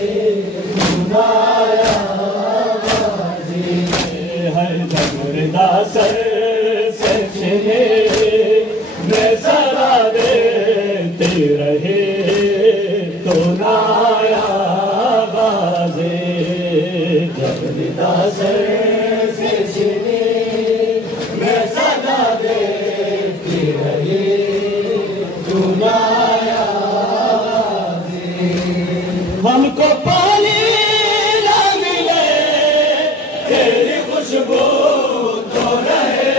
सुनाया बाजी है जबरदस्त से छिने मैं सदा देते रहे तो नाया बाजी जबरदस्त से छिने मैं सदा देते रहे तो नाया बाजी हमको पानी ना मिले तेरी खुशबू तो रहे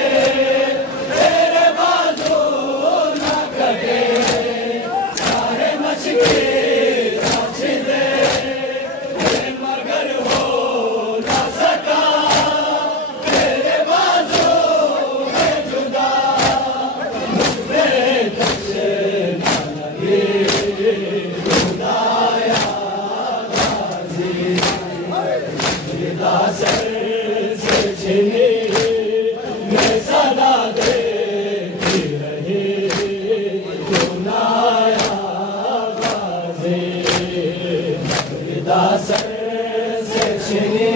तेरे बाजू ना कटे सारे मशके छिले मगर हो ना सका तेरे बाजू में जुदा मैं तुझसे ना लगे खुदाया से छिने मैं सदा देती रही तो नाया बाजी से छिने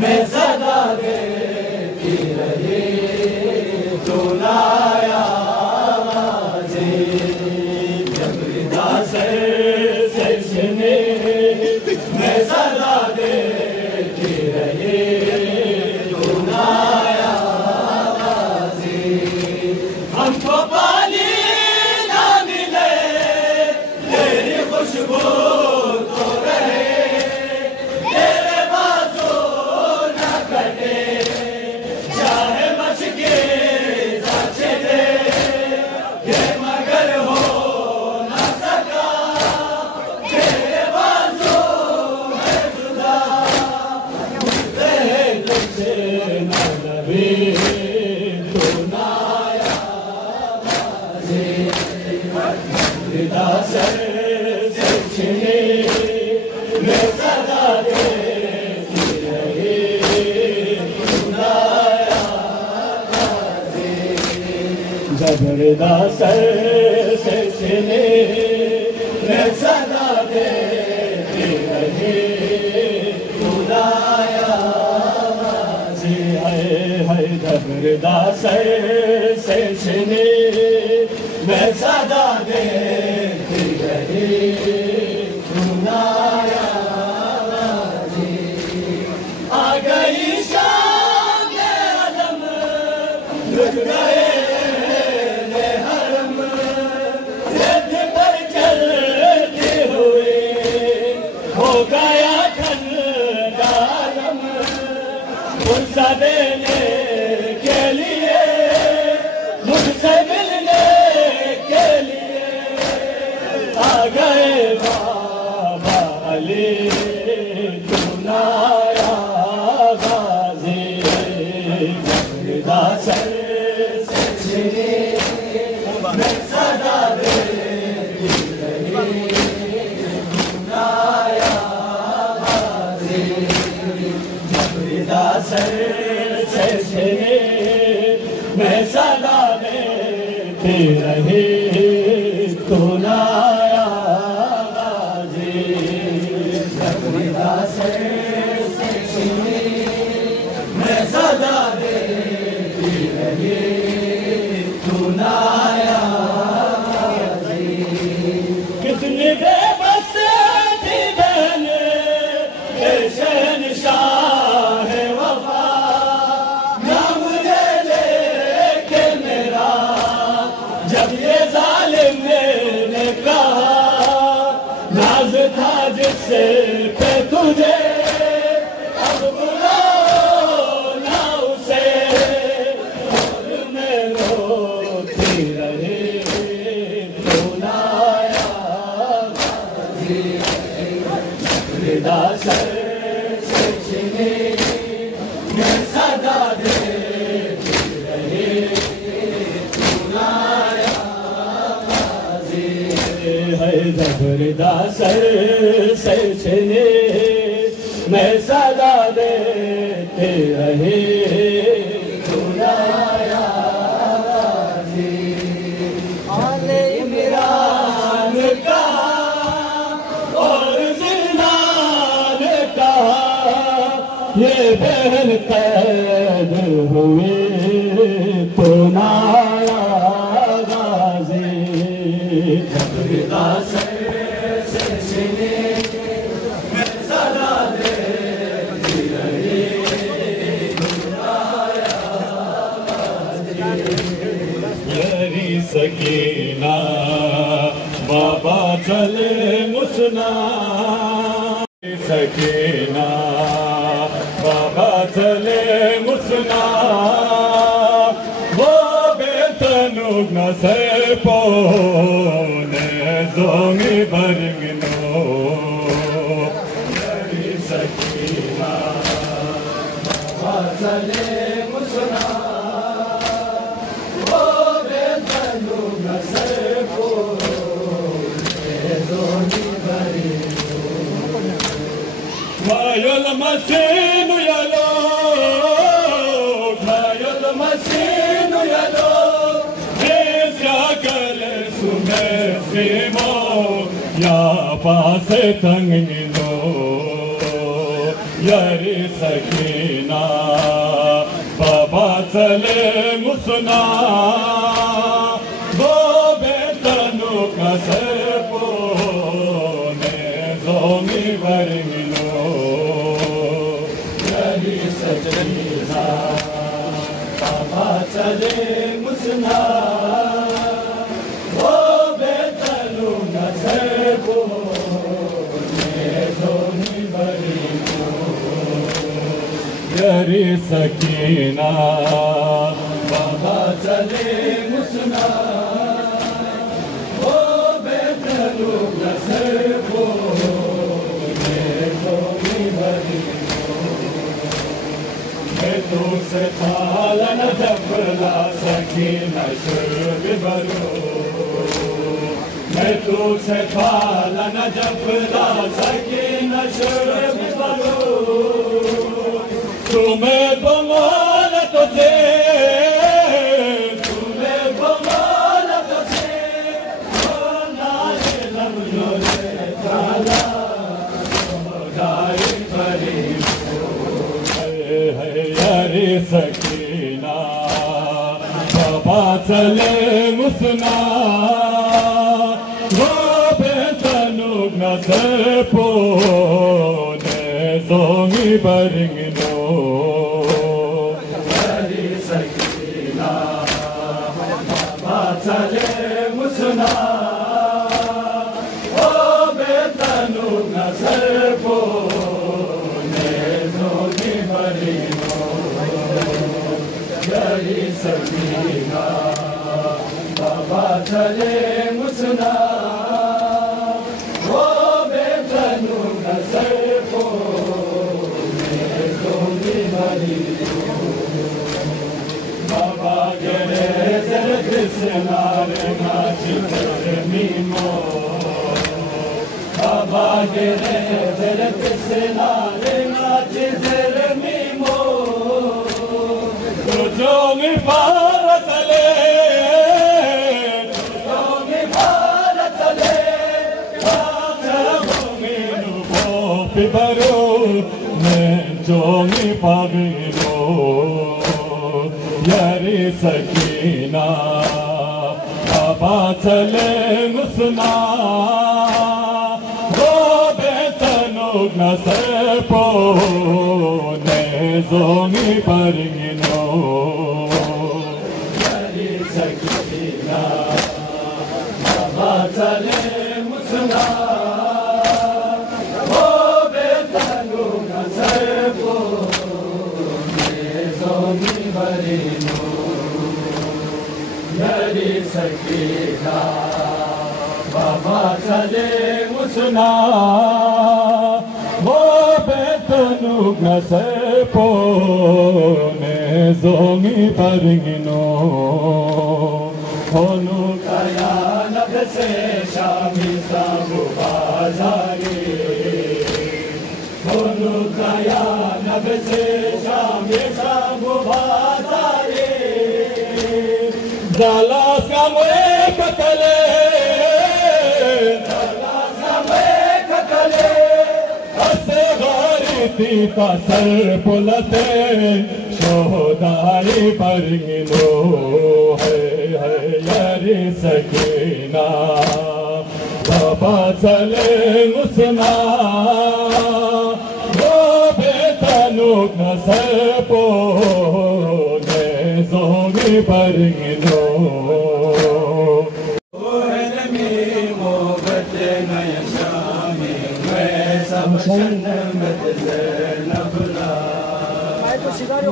मैं सदा देती रही तो नाया बाजी से छिने मैं सदा देती रही तो नाया बाजी हमको पानी ना मिले तेरी खुशबू तो रहे तेरे बाजू ना कटे चाहे मशके छिले ये मगर हो ना सका तेरे बाजू में जुदा तुझसे न लगे तो नाया बाजी से छिने मैं सदा देती रही तो नाया बाजी जबरदस्त से छिने मैं सदा देती रही तो नाया बाजी है जबरदस्त से छिने मैं सदा देती रही तो नाया बाजी आ गई शाम आदम लुट गए हरम रथ पर चलते हुए हो गया ठंडा दम फुर्सत देने के लिए मुझसे मिलने के लिए आ गए बाबा अली तो नाया बाजी जबरदस्त से छिने मैं सदा देती रही तो नाया बाजी जबरदस्त से छिने मैं सदा देती रही तो नाया बाजी जबरदस्त से छिने मैं सदा देती रही तो नाया बाजी कितनी बेबस थी बहन शहनशाह है वफा नाम ले लेके मेरा जब ये जालिम ने कहा नाज था जिससे पे तुझे अब बुलाओ ना उसे और मैं रोती रही तो नाया बाजी जबरदस्त से छिने मैं सदा देती रही तो नाया बाजी है जबरदस्त से छिने मैं सदा देते रहे तो नाया बाजी आले इमरान का और जिंदा ये बहन कैद हुई तो नाया गाजी सकीना बाबा चले मुसना सकीना बाबा चले मुसना वो बेतनुग न से पोने जोंगी बरगनो सकीना बाबा चले मुसना Mayol masinu yalo, mayol masinu yalo, desya kale sume simo, ya paase tangino, yari sakina, baba chale musna, go betanu kasepo, ne zongi varingino. बाबा चले मुसना वो बेतलू न सको जोनी बरी यरी सकीना बाबा चले मुसना वो बेतलू न सको जोनी बरी तो से थाला न जबला सकीना शुभ बरो मैं तो से थाला न जबला सकीना शुभ बरो तुम्हें बमाल तो से तुम्हें बमाल तो से नारे लम्हों से थाला गाय परी यारी सकीना बाबा चले मुसना वो बेतनुग न से पोने जोंगी बरगनो यारी सकीना बाबा चले मुसना वो बेतनुग न से पोने जोंगी बरगनो यरी सकीना बाबा चले मुसना वो बेतनु न सको जोगी बरी बाबा गिरे जर कृष्णा रे नाची मीमो बाबा गिरे जर कृष्णा रे नाची मीमो जोगी भारत ले जोगी भारत ले जोगी नुपो पिबरो मैं जोगी पागलो यारी सकीना बाबा चले मुसना वो बेतनुग न से पोने जोगी बरगनो यारी सकीना बाबा चले मुसना वो बेतनुग न से पोने जोगी बरगनो यारी सकीना बाबा चले मुसना वो बेतनुग न से पोने जोगी बरगनो होनु कया नभ से शामी साबु बाजारी होनु कया नभ से शामी साबु बाजारी Dalas kamwe katale, dalas kamwe katale, ase gari ती का सर पुलते शोदाई बरगिनो है यारी सकीना बाबा चले मुसना वो बेतनुक न सर पो ने जोगी बरगिनो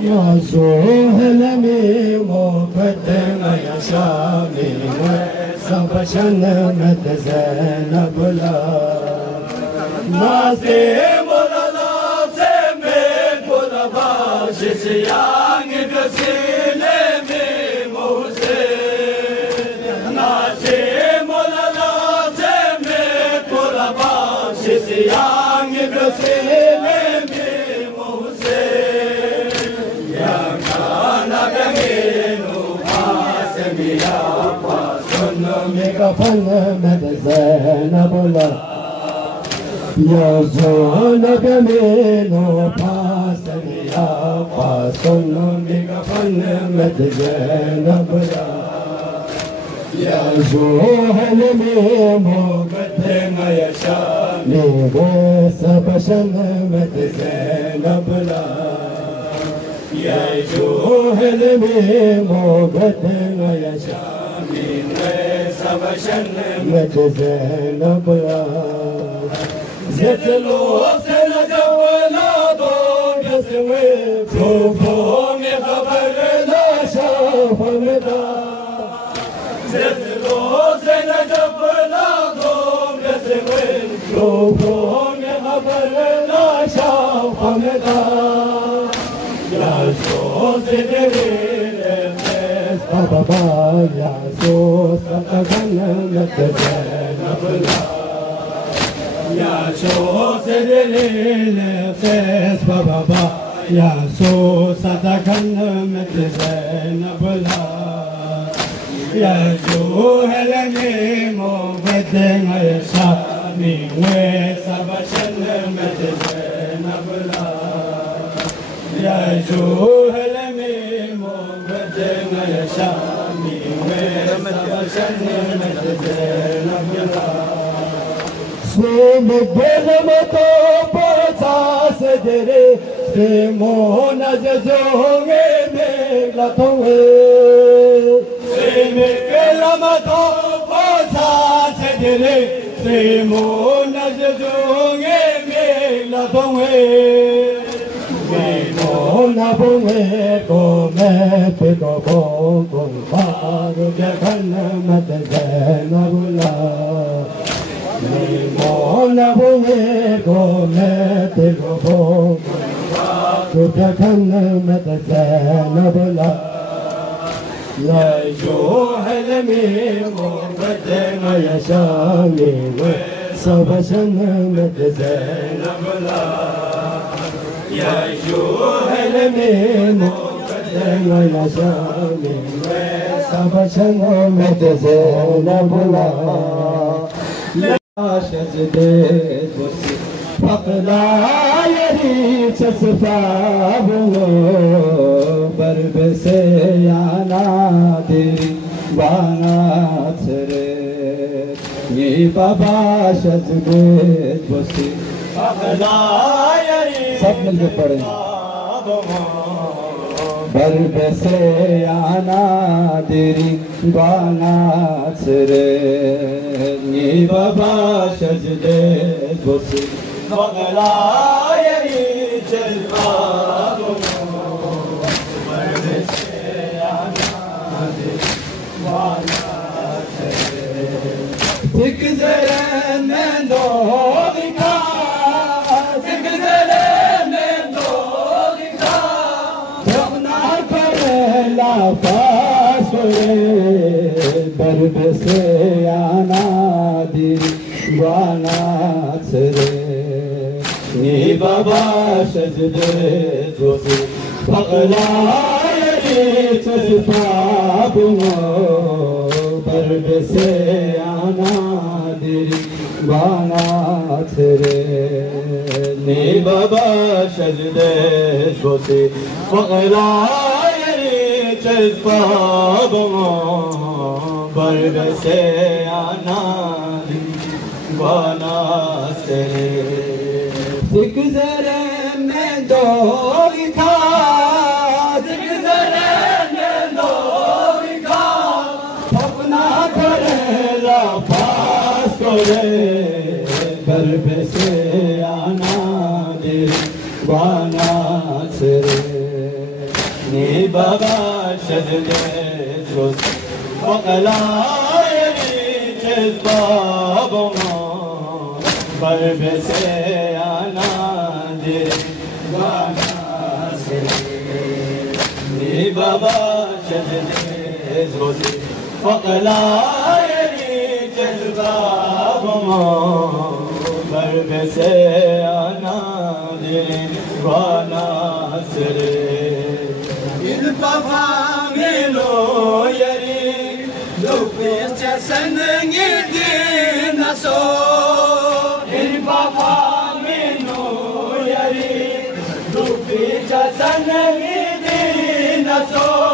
يا زهل من مقدم يا شامي سبشن متزنب لا نازي مولانا سمت بولا باش سيان غسيله में मोसे نازي مولانا سمت بولا باش سيان غسيله में मोसे या खाना गमेनो पास मिया पासन में कफन متزنب لا يا زهل من مقدم يا قاسم بكفن متزنب لا يا زهل من مقدم يا شامي سبشن متزنب لا يا زهل من مقدم يا شامي سبشن متزنب لا زتلو سنجولا دون جسمي فوفو مخبر لا شاف مدا زتلو سنجولا دون جسمي فوفو مخبر لا شاف مدا يا شوز دليل بابا يا سوس تغنى متزنب لا يا شوز دليل فيس بابا يا سوس تغنى متزنب لا يا جوهلني مقدم يا شامي وسبشن متزنب لا يا جوهلني مقدم يا شامي وسبشن متزنب لا سوم بلم تو پچاس دره سیمون ززوم میگلا توه سیم بلم تو پچاس دره سیمون ززوم میگلا توه سیمون بومه کومه پیکو بوم پارو که خنمت زنب لا مولا بومه کومه پیکو بوم تو که خنمت زنب لا يا جوهل من مقدم يا شامي سبشن متزنب لا يا جوهل من مقدم يا شامي سبشن متزنب لا لا شزدت بسي فقلا يريد سفابه بربسي يا نادري وانا تريد ني بابا شزدت بسي فقلا يريد सब मिलके पढ़े بربسي يا نادري وانا تريد ني بابا شزدت بسي فقلا يريد الباب تكزرن من دولك تكزرن من دولك رغنا لا فاسوي بربسي يا نادي وانا تري ني بابا شجدت وفي فقلا يلي تسفاب Barbe se ana diri bana tere Ni baba sajde shose Faqla yari chesbabo Barbe se ana diri bana tere Dikzere men dolika Barbe se ana dirwana sere Ni baba sajde shos Faqla yari chesbabo Barbe se ana dirwana sere Ni baba sajde shos Faqla Barbe se ana dirwana sere Il baba mino yari Lupis chasan ngidi naso Il baba mino yari Lupis chasan ngidi naso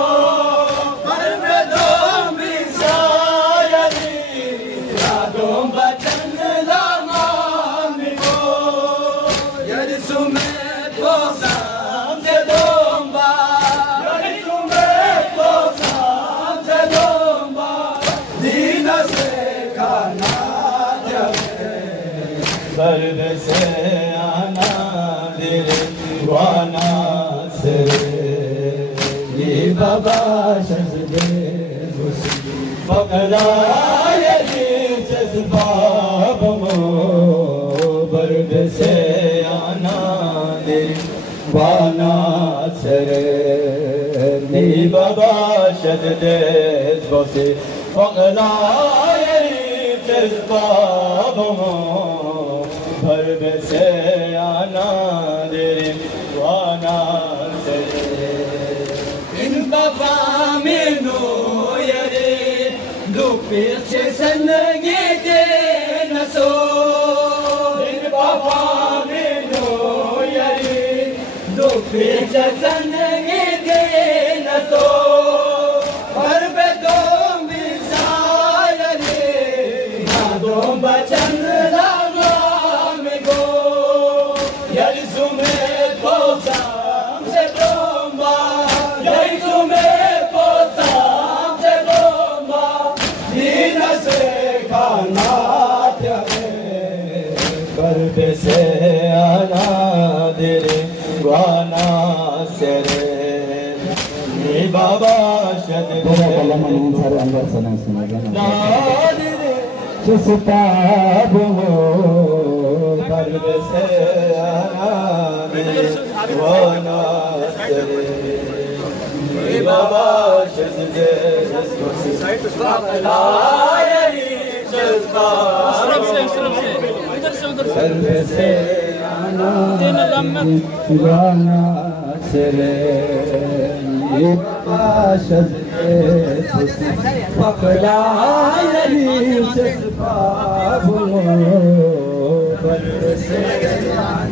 Barbe se ana dirwana sere Ni baba sajde shose Faqla yari chesbabo Barbe se ana dirwana sere Ni baba sajde shose Faqla yari chesbabo Barbe se ana dirwana sere In baba mino yari Lupis chasan ngidi naso In baba mino yari Lupis chasan ngidi naso Barbe dom bisayari Nadom bachan Barbe se ana dirwana sere Ni baba shadde chesbabo Barbe se ana dirwana sere Ni baba shadde Faqla yari Barbe se ana dirwana sere Ni baba sajde shose Faqla yari chesbabo Barbe se ana